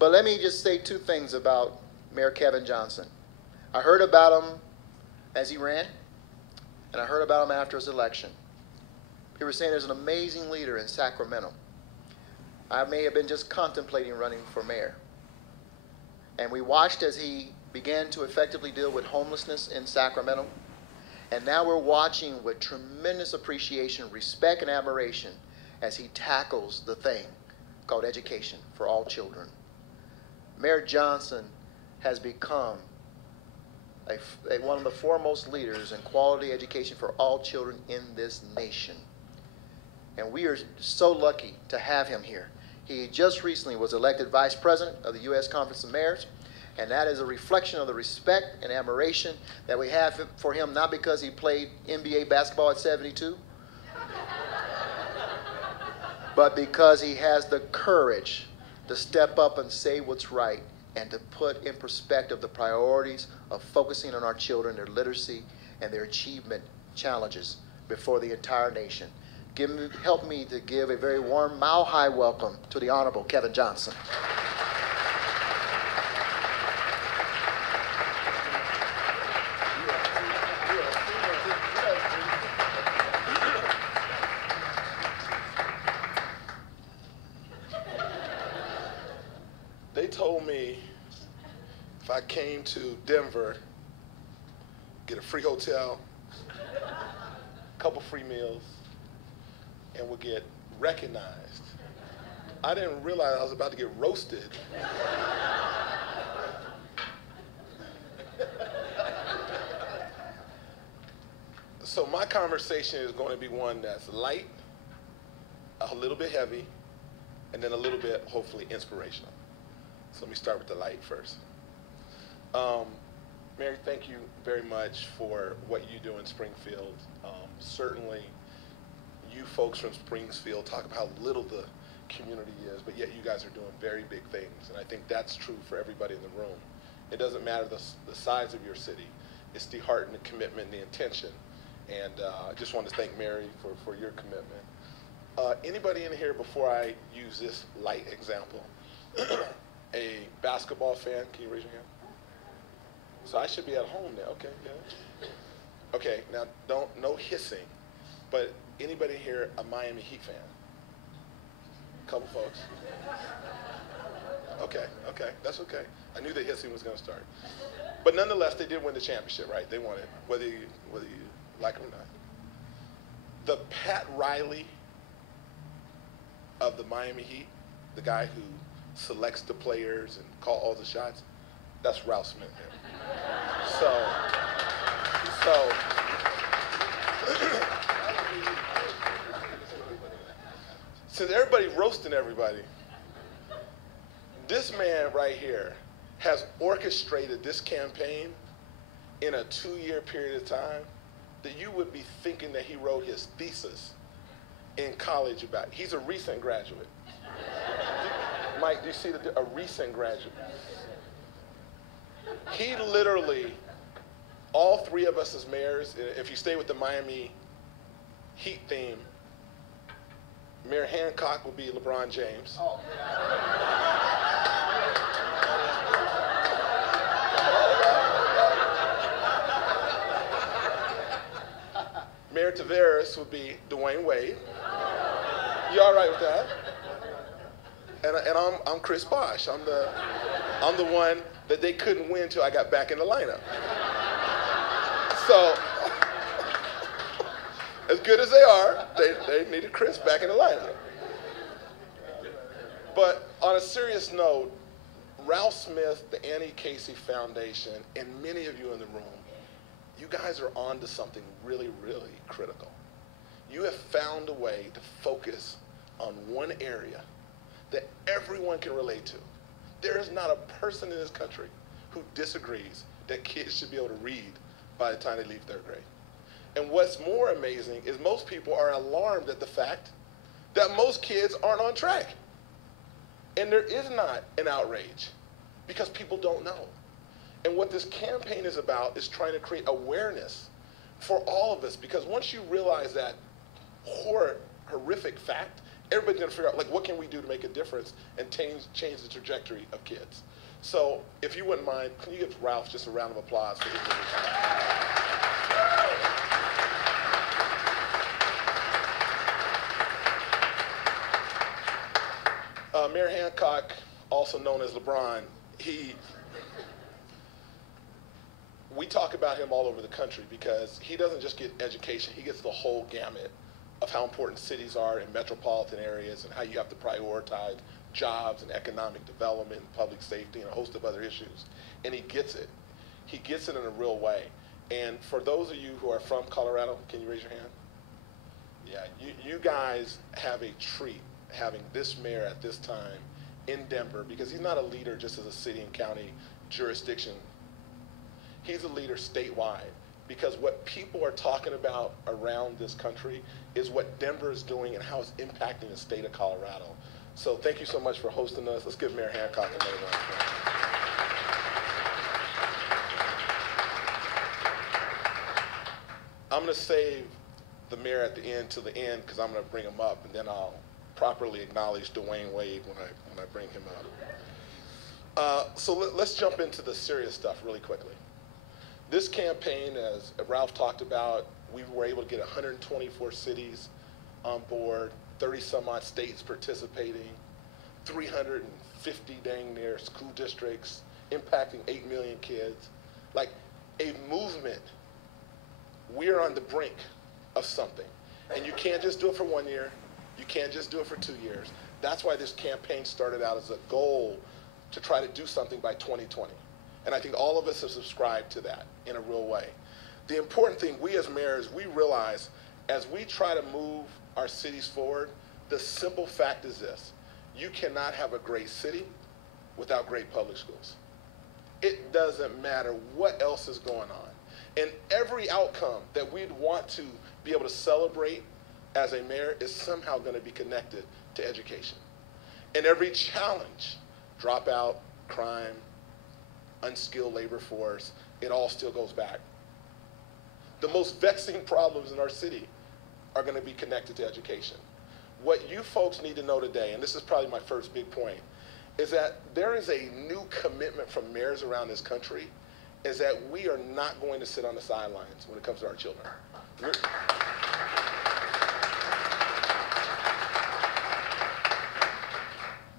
But let me just say two things about Mayor Kevin Johnson. I heard about him as he ran, and I heard about him after his election. People were saying there's an amazing leader in Sacramento. I may have been just contemplating running for mayor. And we watched as he began to effectively deal with homelessness in Sacramento. And now we're watching with tremendous appreciation, respect, and admiration as he tackles the thing called education for all children. Mayor Johnson has become one of the foremost leaders in quality education for all children in this nation. And we are so lucky to have him here. He just recently was elected Vice President of the U.S. Conference of Mayors, and that is a reflection of the respect and admiration that we have for him, not because he played NBA basketball at 72, but because he has the courage to step up and say what's right and to put in perspective the priorities of focusing on our children, their literacy, and their achievement challenges before the entire nation. Help me to give a very warm, mile-high welcome to the Honorable Kevin Johnson. They told me if I came to Denver, get a free hotel, a couple free meals, and would get recognized. I didn't realize I was about to get roasted. So my conversation is going to be one that's light, a little bit heavy, and then a little bit, hopefully, inspirational. So let me start with the light first. Mary, thank you very much for what you do in Springfield. Certainly, you folks from Springfield talk about how little the community is, but yet you guys are doing very big things. And I think that's true for everybody in the room. It doesn't matter the size of your city. It's the heart and the commitment and the intention. And I just want to thank Mary for your commitment. Anybody in here, before I use this light example, a basketball fan? Can you raise your hand? So I should be at home now. Okay, yeah. Okay, now no hissing, but anybody here a Miami Heat fan? Couple folks. Okay, that's okay. I knew the hissing was going to start, but nonetheless, they did win the championship, right? They won it, whether you like it or not. The Pat Riley of the Miami Heat, the guy who selects the players and calls all the shots, that's Ralph Smith here. So since everybody's roasting everybody, this man right here has orchestrated this campaign in a 2-year period of time that you would be thinking that he wrote his thesis in college about. He's a recent graduate. Mike, do you see a recent graduate? He literally, all three of us as mayors, if you stay with the Miami Heat theme, Mayor Hancock will be LeBron James. Oh. Mayor Tavares would be Dwayne Wade. You all right with that? And I'm Chris Bosh. I'm the one that they couldn't win until I got back in the lineup. So, as good as they are, they needed Chris back in the lineup. But on a serious note, Ralph Smith, the Annie Casey Foundation, and many of you in the room, you guys are on to something really, really critical. You have found a way to focus on one area that everyone can relate to. There is not a person in this country who disagrees that kids should be able to read by the time they leave 3rd grade. And what's more amazing is most people are alarmed at the fact that most kids aren't on track. And there is not an outrage because people don't know. And what this campaign is about is trying to create awareness for all of us, because once you realize that horrific fact, everybody's going to figure out, like, what can we do to make a difference and change the trajectory of kids? So if you wouldn't mind, can you give Ralph just a round of applause for his leadership? Mayor Hancock, also known as LeBron, we talk about him all over the country because he doesn't just get education, he gets the whole gamut of how important cities are in metropolitan areas and how you have to prioritize jobs and economic development and public safety and a host of other issues. And he gets it. He gets it in a real way. And for those of you who are from Colorado, can you raise your hand? Yeah, you guys have a treat having this mayor at this time in Denver, because he's not a leader just as a city and county jurisdiction. He's a leader statewide, because what people are talking about around this country is what Denver is doing and how it's impacting the state of Colorado. So thank you so much for hosting us. Let's give Mayor Hancock another round of applause. I'm going to save the mayor at the end to the end because I'm going to bring him up, and then I'll properly acknowledge Dwayne Wade when I bring him up. So let's jump into the serious stuff really quickly. This campaign, as Ralph talked about, we were able to get 124 cities on board, 30 some odd states participating, 350 dang near school districts, impacting 8 million kids. Like a movement. We are on the brink of something. And you can't just do it for 1 year. You can't just do it for 2 years. That's why this campaign started out as a goal to try to do something by 2020. And I think all of us have subscribed to that in a real way. The important thing, we as mayors, we realize as we try to move our cities forward, the simple fact is this: you cannot have a great city without great public schools. It doesn't matter what else is going on. And every outcome that we'd want to be able to celebrate as a mayor is somehow going to be connected to education. And every challenge, dropout, crime, unskilled labor force, it all still goes back. The most vexing problems in our city are going to be connected to education. What you folks need to know today, and this is probably my first big point, is that there is a new commitment from mayors around this country, is that we are not going to sit on the sidelines when it comes to our children.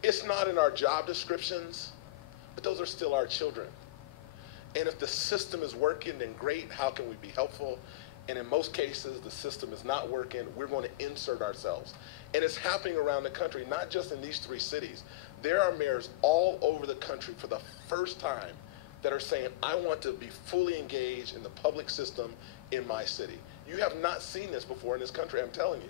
It's not in our job descriptions, but those are still our children. And if the system is working, then great, how can we be helpful? And in most cases, the system is not working, we're going to insert ourselves. And it's happening around the country, not just in these 3 cities. There are mayors all over the country for the first time that are saying, I want to be fully engaged in the public system in my city. You have not seen this before in this country, I'm telling you.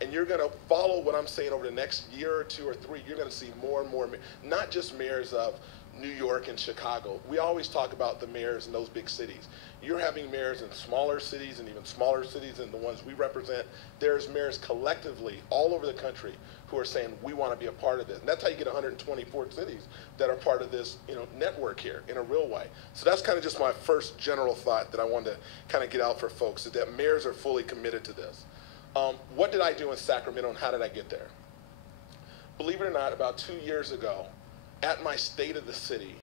And you're going to follow what I'm saying over the next year or 2 or 3. You're going to see more and more, not just mayors of New York and Chicago. We always talk about the mayors in those big cities. You're having mayors in smaller cities and even smaller cities than the ones we represent. There's mayors collectively all over the country who are saying, we want to be a part of this. And that's how you get 124 cities that are part of this, network here in a real way. So that's kind of just my first general thought that I wanted to kind of get out for folks, is that mayors are fully committed to this. What did I do in Sacramento and how did I get there? Believe it or not, about 2 years ago, at my State of the City,